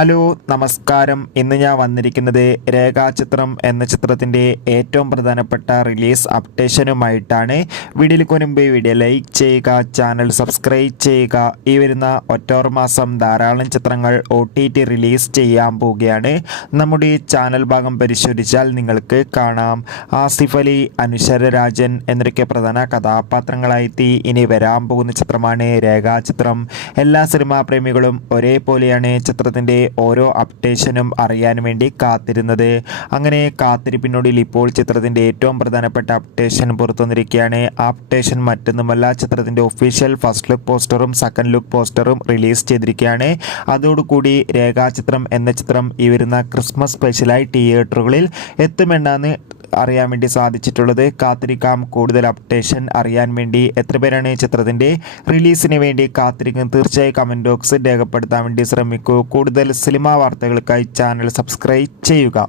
Hello നമസ്കാരം. ഇന്ന് ഞാൻ വന്നിരിക്കുന്നത് രേഖാചിത്രം എന്ന ചിത്രത്തിൻ്റെ ഏറ്റവും പ്രധാനപ്പെട്ട റിലീസ് അപ്ഡേഷനുമായിട്ടാണ്. വീഡിയോയിൽ മുൻപ് വീഡിയോ ലൈക്ക് ചെയ്യുക, ചാനൽ സബ്സ്ക്രൈബ് ചെയ്യുക. ഈ വരുന്ന ഒക്ടോബർ മാസം ധാരാളം ചിത്രങ്ങൾ OTT റിലീസ് ചെയ്യാൻ പോവുകയാണ്. നമ്മുടെ ചാനൽ ഭാഗം പരിശോധിച്ചാൽ നിങ്ങൾക്ക് കാണാം. ആസിഫ് അലി, അനുശ്വര രാജൻ എന്നൊക്കെ പ്രധാന കഥാപാത്രങ്ങളായി ഇനി വരാൻ പോകുന്ന ചിത്രമാണ് രേഖാചിത്രം. എല്ലാ സിനിമാ പ്രേമികളും ഒരേപോലെയാണ് ചിത്രത്തിൻ്റെ ഓരോ അപ്ഡേഷനും അറിയാൻ വേണ്ടി കാത്തിരുന്നത്. അങ്ങനെ കാത്തിരിപ്പിനൊടുവിൽ ഇപ്പോൾ ചിത്രത്തിൻ്റെ ഏറ്റവും പ്രധാനപ്പെട്ട അപ്ഡേഷൻ പുറത്തു വന്നിരിക്കുകയാണ്. ആ അപ്ഡേഷൻ മറ്റൊന്നുമല്ല, ചിത്രത്തിൻ്റെ ഒഫീഷ്യൽ ഫസ്റ്റ് ലുക്ക് പോസ്റ്ററും സെക്കൻഡ് ലുക്ക് പോസ്റ്ററും റിലീസ് ചെയ്തിരിക്കുകയാണ്. അതോടുകൂടി രേഖാചിത്രം എന്ന ചിത്രം ഈ വരുന്ന ക്രിസ്മസ് സ്പെഷ്യലായി തിയേറ്ററുകളിൽ എത്തുമെന്നാണ് അറിയാൻ വേണ്ടി സാധിച്ചിട്ടുള്ളത്. കാത്തിരിക്കാം. കൂടുതൽ അപ്ഡേഷൻ അറിയാൻ വേണ്ടി എത്ര പേരാണ് ചിത്രത്തിൻ്റെ റിലീസിന് വേണ്ടി കാത്തിരിക്കുന്നത്? തീർച്ചയായും കമൻറ്റ് ബോക്സിൽ രേഖപ്പെടുത്താൻ വേണ്ടി ശ്രമിക്കൂ. കൂടുതൽ സിനിമാ വാർത്തകൾക്കായി ചാനൽ സബ്സ്ക്രൈബ് ചെയ്യുക.